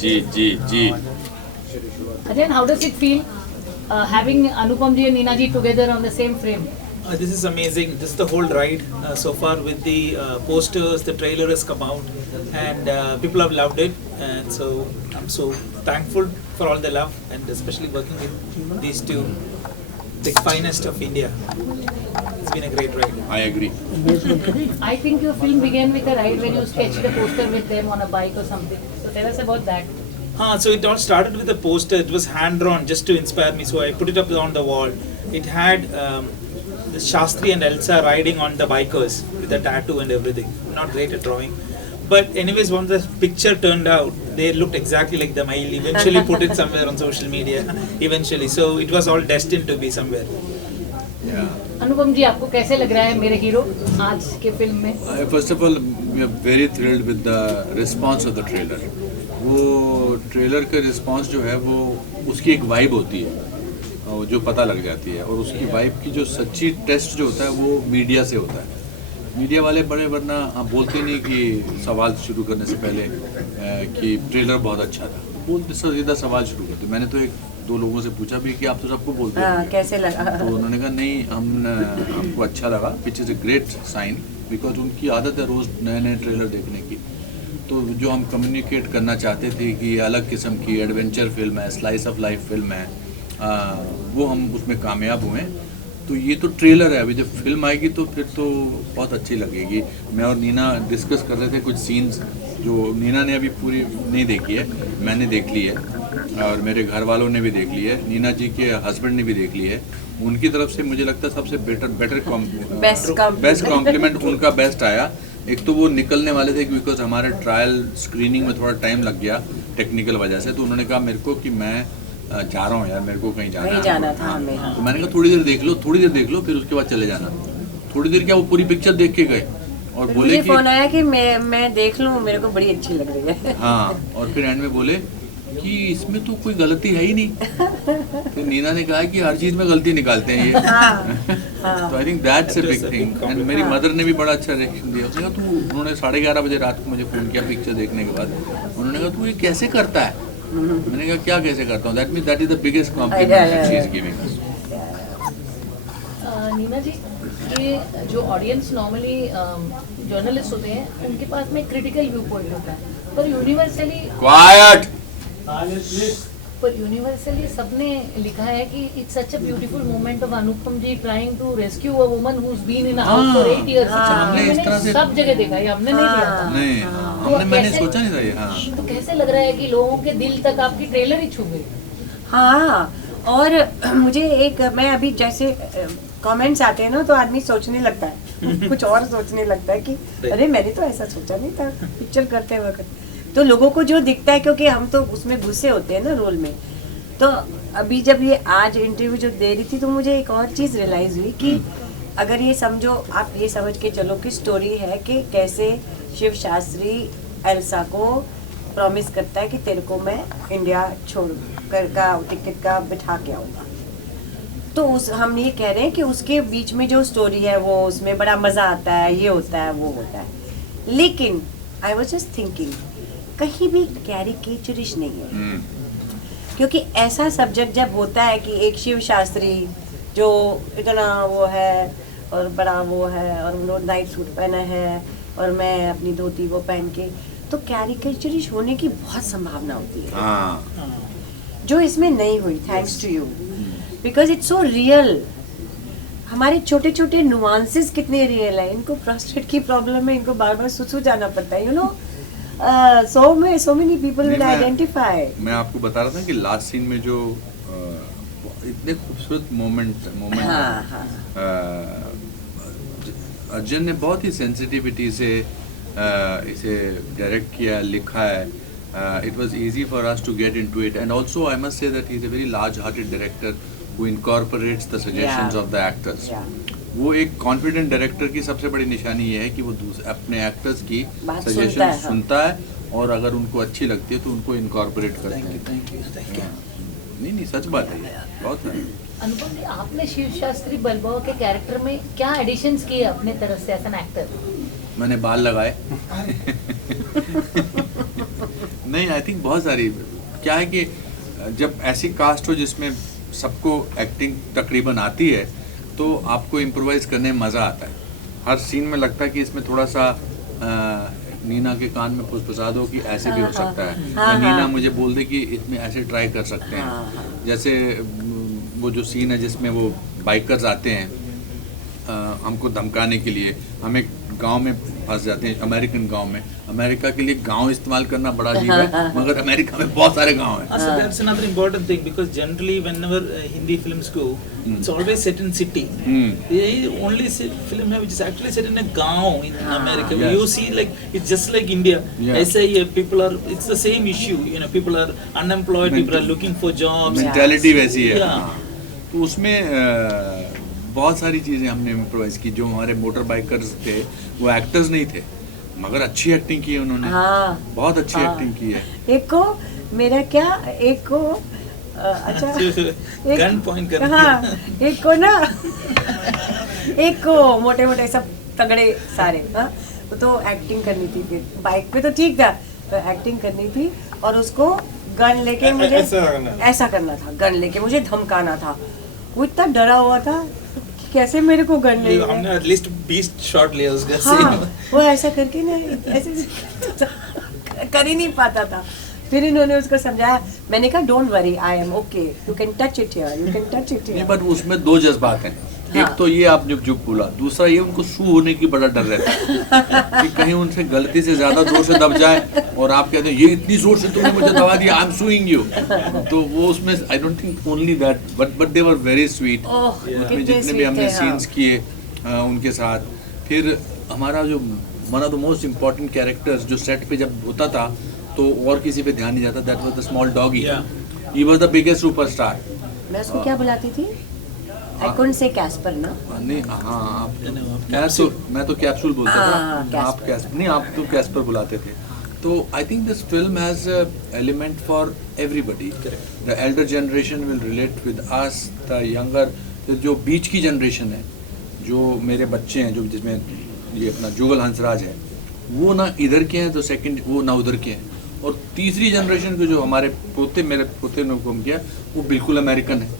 Ji Again, how does it feel having Anupam ji and Neena ji together on the same frame? This is amazing. This is the whole ride so far with the posters. The trailer has come out, and people have loved it. And so I'm so thankful for all the love, and especially working with these two, the finest of India. It's been a great ride. I agree. I think your film began with a ride when you sketched a poster with them on a bike or something. So tell us about that. So it all started with a poster. It was hand drawn just to inspire me. So I put it up on the wall. It had the Shastri and Elsa riding on the bikers with a tattoo and everything. Not great at drawing. But anyways, when the picture turned out, they looked exactly like them. I eventually put it somewhere on social media. Eventually. So it was all destined to be somewhere. अनुपम जी, आपको कैसे लग रहा है मेरे hero आज के film में? First of all we are very thrilled with the response of the trailer. वो ट्रेलर का रिस्पांस जो है वो उसकी एक वाइब होती है जो पता लग जाती है, और उसकी वाइब की जो सच्ची टेस्ट जो होता है वो मीडिया से होता है. मीडिया वाले बड़े वरना हम बोलते नहीं कि सवाल शुरू करने से पहले कि ट्रेलर बहुत अच्छा था, बोलते सीधा सवाल शुरू करते. मैंने तो एक दो लोगों से पूछा भी कि आप तो सबको बोलते हैं कैसे लगा, तो उन्होंने कहा नहीं हमको अच्छा लगा, which is a great sign, because उनकी आदत है रोज़ नए नए ट्रेलर देखने की. तो जो हम कम्युनिकेट करना चाहते थे कि अलग किस्म की एडवेंचर फिल्म है, स्लाइस ऑफ लाइफ फिल्म है, वो हम उसमें कामयाब हुए. तो ये तो ट्रेलर है, अभी जब फिल्म आएगी तो फिर तो बहुत अच्छी लगेगी. मैं और नीना डिस्कस कर रहे थे कुछ सीन्स जो नीना ने अभी पूरी नहीं देखी है, मैंने देख ली है और मेरे घर वालों ने भी देख ली है, नीना जी के हस्बैंड ने भी देख ली है. उनकी तरफ से मुझे लगता है सबसे बेस्ट कॉम्प्लीमेंट उनका बेस्ट आया. एक तो वो निकलने वाले थे बिकॉज हमारे ट्रायल स्क्रीनिंग में थोड़ा टाइम लग गया टेक्निकल वजह से, तो उन्होंने कहा मेरे को कि मैं जा रहा हूँ यार, मेरे को कहीं जाना था हमें. तो मैंने कहा थोड़ी देर देख लो फिर उसके बाद चले जाना. थोड़ी देर क्या वो पूरी पिक्चर देख के गए और बोले कि फोन आया कि मैं देख लूँ, मेरे को बड़ी अच्छी लग रही है. हाँ, और फिर एंड में बोले कि इसमें तो कोई गलती है ही नहीं. फिर नीना ने कहा कि हर चीज में गलती निकालते हैं ये. तो I think that's a big thing. And मेरी मदर ने भी बड़ा अच्छा रिएक्शन दिया. उसने कहा उन्होंने 11:30 बजे रात को मुझे फ़ोन किया पिक्चर देखने के बाद. उन्होंने कहा तू ये कैसे करता है. मैंने कहा क्या कैसे करता हूँ, that is the biggest compliment she is giving us. Neena ji, ये जो ऑडियंस नॉर्मली जर्नलिस्ट होते हैं उनके पास में क्रिटिकल व्यू पॉइंट होता है, पर यूनिवर्सली सबने लिखा है कि it's such a beautiful moment of Anupam ji trying to rescue a woman who has been in a house for 8 years. हमने सब जगह देखा है, हमने नहीं दिया था. नहीं, मैंने सोचा नहीं था ये. हाँ, तो कैसे लग रहा है कि लोगों के दिल तक आपकी ट्रेलर ही छू गई? हाँ, और मुझे एक मैं अभी जैसे कमेंट्स आते हैं ना तो आदमी सोचने लगता है कुछ और सोचने लगता है कि अरे मैंने तो ऐसा सोचा नहीं था पिक्चर करते वक्त. तो लोगों को जो दिखता है, क्योंकि हम तो उसमें घुसे होते हैं ना रोल में. तो अभी जब ये आज इंटरव्यू जो दे रही थी तो मुझे एक और चीज़ रियलाइज़ हुई कि अगर ये समझो, आप ये समझ के चलो कि स्टोरी है कि कैसे शिव शास्त्री एल्सा को प्रॉमिस करता है कि तेरे को मैं इंडिया छोड़ कर का टिकट का बिठा के आऊँगा. तो हम ये कह रहे हैं कि उसके बीच में जो स्टोरी है वो उसमें बड़ा मज़ा आता है, ये होता है वो होता है. लेकिन आई वॉज जस्ट थिंकिंग कहीं भी कैरिकेचरिश नहीं है. क्योंकि ऐसा सब्जेक्ट जब होता है कि एक शिव शास्त्री जो इतना वो है और बड़ा वो है और उन्होंने नाइट सूट पहना है और मैं अपनी धोती वो पहन के, तो कैरिकेचरिश होने की बहुत संभावना होती है जो इसमें नहीं हुई. Thanks to you, because it's so real. हमारे छोटे छोटे नुआंसेस कितने रियल है. इनको प्रोस्टेट की प्रॉब्लम है, इनको बार बार सुसु जाना पड़ता है, you know. so many people will identify. मैं आपको बता रहा था कि लास्ट सीन में जो इतने खूबसूरत मोमेंट अर्जुन ने बहुत ही सेंसिटिविटी से इसे डायरेक्ट किया, लिखा है. It was easy for us to get into it, and also I must say that he is a very large-hearted director who incorporates the suggestions of the actors. वो एक confident director की सबसे बड़ी निशानी ये है कि वो अपने एक्टर्स की सजेशन सुनता है और अगर उनको अच्छी लगती है तो उनको इनकॉर्पोरेट करता है. Thank you. नहीं सच बात है, बहुत है. अनुपम जी, आपने शिव शास्त्री बलबाव के कैरेक्टर में क्या एडिशंस किए अपने तरफ से एज एन एक्टर? मैंने बाल लगाए. नहीं, आई थिंक बहुत सारी, क्या है कि जब ऐसी कास्ट हो जिसमें सबको एक्टिंग तकरीबन आती है तो आपको इम्प्रोवाइज करने में मज़ा आता है। हर सीन में लगता है कि इसमें थोड़ा सा नीना के कान में फुसफुसा दो कि ऐसे भी हो सकता है, या नीना मुझे बोल दे कि इसमें ऐसे ट्राई कर सकते हैं। जैसे वो जो सीन है जिसमें वो बाइकर्स आते हैं हमको धमकाने के लिए, हम एक गांव में फंस जाते हैं, अमेरिकन गांव में। अमेरिका के लिए गांव इस्तेमाल करना बड़ा अजीब है, मगर अमेरिका में बहुत सारे गांव हैं। So that's another important thing, because generally whenever Hindi films go, it's always set in city. The only film which is actually set in a gaon in America. Yes. You see, like it's just like India. Yeah. I say people are. It's the same issue. You know, people are unemployed. People are looking for jobs. Mentality वैसी है। Yeah. हाँ। तो उसमें बहुत सारी चीज़ें हमने improvise की। जो हमारे मोटर बाइकर्स थे वो एक्टर्स नहीं थे, मगर अच्छी एक्टिंग की है उन्होंने। हाँ, बहुत अच्छी एक्टिंग की है। एक को मेरा क्या, एक को अच्छा Gun point कर हाँ, एक को ना एक को मोटे मोटे सब तगड़े सारे, हाँ, वो तो एक्टिंग करनी थी। फिर बाइक पे तो ठीक था, तो एक्टिंग करनी थी और उसको गन लेके मुझे ऐसा करना था, गन लेके मुझे धमकाना था। वो इतना डरा हुआ था कि कैसे मेरे को गन ले हमने at least 20 शॉट लिया उसका। हाँ, वो ऐसा करके ना ऐसे कर ही नहीं पाता था। फिर इन्होंने उसको समझाया, मैंने कहा don't worry, I am okay, you can touch it here, you can touch it नहीं, हियर। बट उसमें दो जज्बात हैं। हाँ। एक तो ये आपने जो बोला, दूसरा ये उनको सू होने की बड़ा डर रहता है कि कहीं उनसे गलती से ज्यादा जोर से दब जाए और आप कहते हैं ये इतनी जोर से तुमने मुझे दबा दिया, आई एम सूइंग यू। तो वो उसमें I don't think only that, but they were very sweet. उसमें जितने भी हमने सीन्स किए उनके साथ। फिर हमारा जो one of the most important characters जो सेट पे जब होता था तो और किसी पे ध्यान नहीं जाता, that was the small doggy. He was the biggest superstar. मैं उसको क्या बुलाती थी? आई कुडंट से कैस्पर ना। नहीं, हाँ, आप कैप्सूल, मैं तो कैप्सूल बोलता था, आप कैस्पर नहीं, आप तो कैस्पर बुलाते थे। तो I think this film has element for everybody. The Elder generation will relate with us, the younger, जो बीच की जनरेशन है, जो मेरे बच्चे हैं, जो जिसमें ये अपना जुगल हंसराज है, वो ना इधर के हैं, तो सेकंड वो ना उधर के हैं, और तीसरी जनरेशन के जो हमारे पोते, मेरे पोते ने हुक्म किया, वो बिल्कुल अमेरिकन है।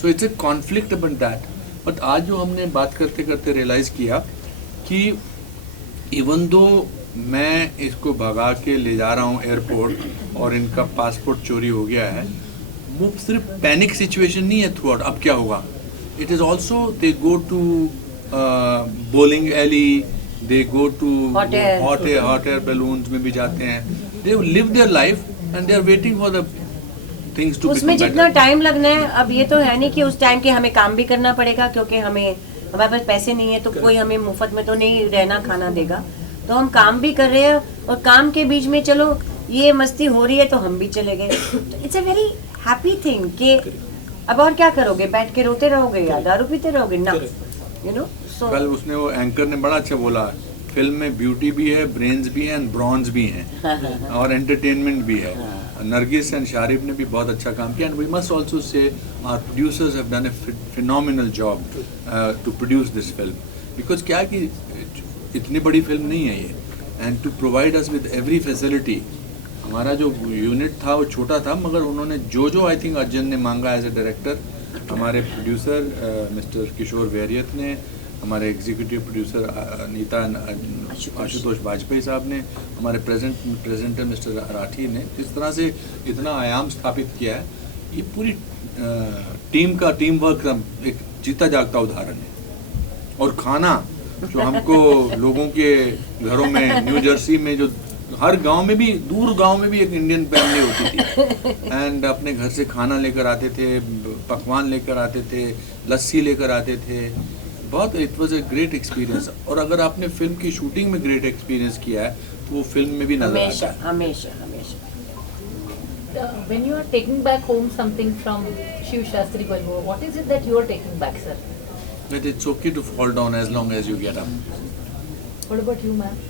So it's a conflict about that. But आज जो हमने बात करते करते रियलाइज़ किया कि इवन दो मैं इसको भगा के ले जा रहा हूँ एयरपोर्ट और इनका पासपोर्ट चोरी हो गया है, वो सिर्फ पैनिक सिचुएशन नहीं है थ्रू आउट, अब क्या होगा। It is also they go to bowling alley, they go to hot air balloons में भी जाते हैं, they live their life and they are waiting for the things to उसमें जितना टाइम लगना है, अब ये तो है नहीं कि उस टाइम के हमें काम भी करना पड़ेगा, क्योंकि हमारे पास पैसे नहीं है तो कोई हमें मुफ्त में तो नहीं रहना खाना देगा, तो हम काम भी कर रहे हैं और काम के बीच में चलो ये मस्ती हो रही है तो हम भी चले गए। It's a very happy thing कि अब और क्या करोगे, बैठ के रोते रहोगे या दारू पीते रहोगे ना, यू नो। सो कल उसने वो एंकर ने बड़ा अच्छा बोला, फिल्म में ब्यूटी भी है, ब्रेन्स भी हैं, ब्रॉन्ज भी हैं और एंटरटेनमेंट भी है। नरगिस एंड शारिफ ने भी बहुत अच्छा काम किया, and we must also say our producers have done a phenomenal job to produce this film, because क्या कि इतनी बड़ी फिल्म नहीं है ये, and to provide us with every facility. हमारा जो यूनिट था वो छोटा था, मगर उन्होंने जो आई थिंक अर्जुन ने मांगा एज ए डायरेक्टर, हमारे प्रोड्यूसर मिस्टर किशोर वैरियत ने, हमारे एग्जीक्यूटिव प्रोड्यूसर नीता आशुतोष वाजपेयी साहब ने, हमारे प्रेजेंटर मिस्टर राठी ने जिस तरह से इतना आयाम स्थापित किया है, ये पूरी टीम वर्क का एक जीता जागता उदाहरण है। और खाना जो हमको लोगों के घरों में, न्यू जर्सी में, जो हर गांव में भी, दूर गांव में भी एक इंडियन फैमिली होती थी, एंड अपने घर से खाना लेकर आते थे, पकवान लेकर आते थे, लस्सी लेकर आते थे, बहुत it was a great experience. और अगर आपने फिल्म की शूटिंग में ग्रेट एक्सपीरियंस किया है तो वो फिल्म में भी नजर आता है। हमेशा। When you are taking back home something from Shiv Shastri Balbo, what is it that you are taking back, sir? That it's okay to fall down as long as you get up. What about you, ma'am?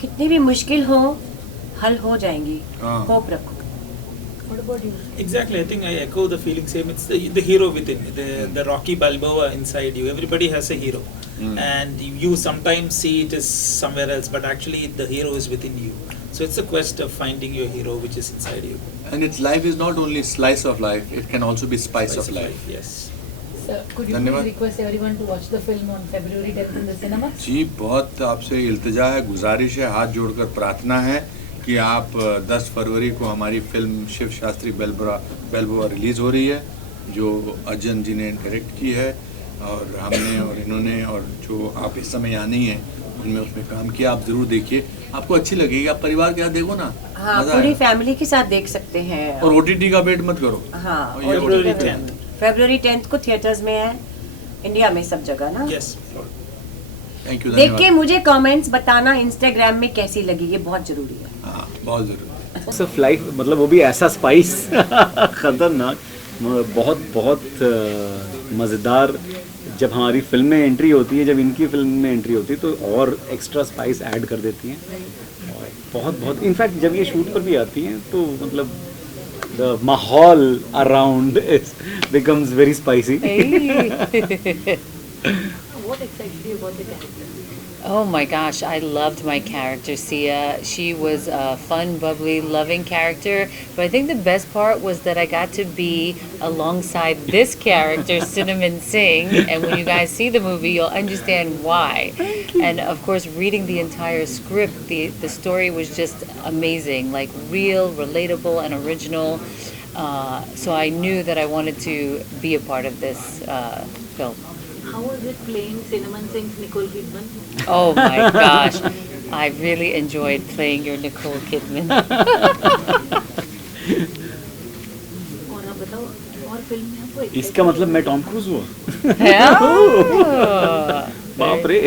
कितनी भी मुश्किल हो, हल हो जाएंगी, हाँ। Hope रखो। What about you? Exactly, I think I echo the feeling same. It's the hero within, the Rocky Balboa inside you. Everybody has a hero. and you sometimes see it as somewhere else, but actually the hero is within you. So it's a quest of finding your hero, which is inside you. And its life is not only slice of life; it can also be spice of life. Yes. Sir, could you धन्यवाद। please request everyone to watch the film on February 10th in the cinema? जी, बहुत आपसे इल्तिजा है, गुजारिश है, हाथ जोड़कर प्रार्थना है कि आप 10 फरवरी को हमारी फिल्म शिव शास्त्री बेलबुआ रिलीज़ हो रही है, जो अजन जी ने डायरेक्ट की है, और हमने और इन्होंने और जो आप इस समय यहाँ नहीं हैं उनमें उसमें काम किया। आप ज़रूर देखिए, आपको अच्छी लगेगी। आप परिवार के साथ देखो ना, हाँ, मज़ा पूरी आएगा। फैमिली के साथ देख सकते हैं। और OTT का वेट मत करो। हाँ, और ये February OTT 10th. फरवरी 10th को थिएटर्स में है, इंडिया में सब जगह ना। Yes. थैंक यू, देख के धन्यवाद। मुझे कमेंट्स बताना इंस्टाग्राम में कैसी लगी, ये बहुत जरूरी है। हाँ, बहुत ज़रूरी। सिर्फ लाइफ मतलब वो भी ऐसा स्पाइस खतरनाक, बहुत बहुत मज़ेदार। जब हमारी फिल्म में एंट्री होती है, जब इनकी फिल्म में एंट्री होती है, तो और एक्स्ट्रा स्पाइस ऐड कर देती हैं। और बहुत बहुत इनफैक्ट जब ये शूट पर भी आती हैं तो मतलब द माहौल around becomes very spicy. What excites you about the character? Oh my gosh, I loved my character, Sia. She was a fun, bubbly, loving character. But I think the best part was that I got to be alongside this character, Cinnamon Singh. And when you guys see the movie, you'll understand why. And of course, reading the entire script, the story was just amazing, like real, relatable, and original. So I knew that I wanted to be a part of this film. How was it playing Cinnamon Singh's Nicole Kidman? Oh my gosh, I really enjoyed playing your Nicole Kidman. और आप बताओ, और film में आपको इसका मतलब मैं Tom cruise हुआ? Yeah. बाप रे।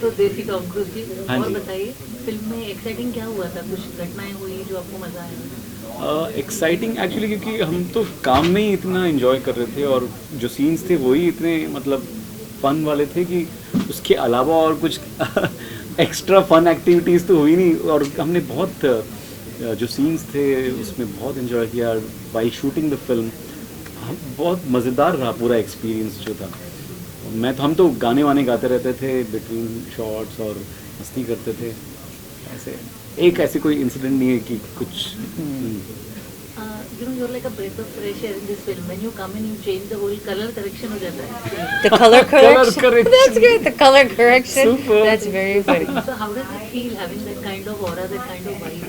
तो देसी टॉम क्रूज जी, हाँ और जी। बताइए फिल्म में एक्साइटिंग क्या हुआ था, कुछ घटनाएं हुई जो आपको मजा आया? एक्साइटिंग एक्चुअली, क्योंकि हम तो काम में ही इतना एंजॉय कर रहे थे और जो सीन्स थे वही इतने मतलब फन वाले थे कि उसके अलावा और कुछ एक्स्ट्रा फन एक्टिविटीज़ तो हुई नहीं। और हमने बहुत जो सीन्स थे उसमें बहुत एंजॉय किया बाई शूटिंग द फिल्म। बहुत मज़ेदार रहा पूरा एक्सपीरियंस जो था। हम तो गाने वाने गाते रहते थे बिटवीन शॉट्स और मस्ती करते थे। ऐसे एक ऐसे कोई इंसिडेंट नहीं है कि कुछ You know, you're like a breath of fresh air in this film. When you come in, you change the whole color correction हो जाता है. The color correction. correction. That's good. The color correction. Super. That's very funny. So how does it feel having that kind of aura, that kind of vibe?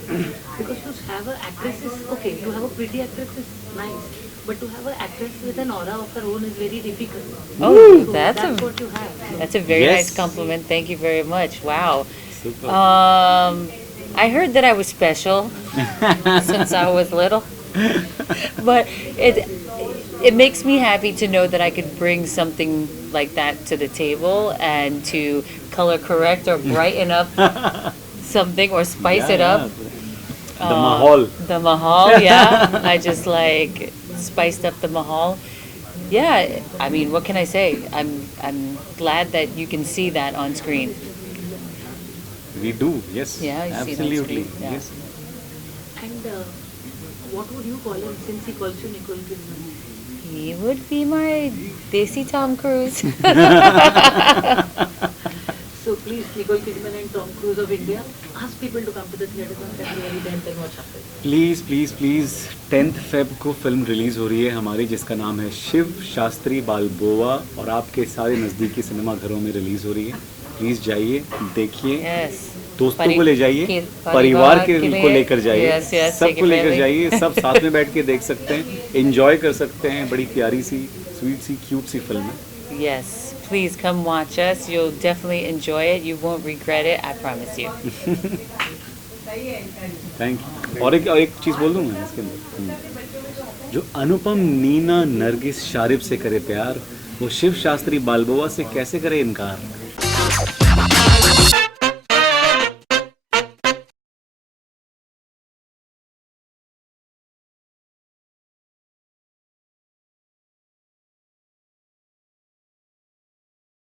Because to have an actress is okay. To have a pretty actress is nice, but to have an actress with an aura of her own is very difficult. Oh, So that's that's a what you have. that's a very Yes. nice compliment. Thank you very much. Wow. super. I heard that I was special since I was little, but it makes me happy to know that I could bring something like that to the table and to color correct or brighten up something or spice it up. The mahal. The mahal, yeah. I just like spiced up the mahal. Yeah, I mean, what can I say? I'm glad that you can see that on screen. We do, yes. Yeah, you see it on absolutely. screen, yeah. Yes. And what would you call him since he calls you Nicole Kidman? He would be my Desi Tom Cruise. So please, Nicole Kidman and Tom Cruise of India, ask people to come to the theatres on February 10th and watch Apple. Please please please 10th Feb को film release हो रही है हमारी, जिसका नाम है शिव शास्त्री बालबोआ, और आपके सारे नज़दीकी सिनेमा घरों में रिलीज़ हो रही है। प्लीज़ जाइए, देखिए, Yes. दोस्तों को ले जाइए, परिवार परिवार के को लिए, लेकर जाइए, yes, yes, take सबको it लेकर family. जाइए, सब साथ में बैठ के देख सकते हैं, एंजॉय कर सकते हैं। बड़ी प्यारी सी, स्वीट सी, क्यूट सी फिल्म है। Yes. Please come watch us. You'll definitely enjoy it. You won't regret it. I promise you. Thank you. और एक चीज़ बोल दूँ मैं इसके अंदर, जो अनुपम नीना नरगिस शारिब से करे प्यार, वो शिव शास्त्री बालबोआ से कैसे करे इनकार।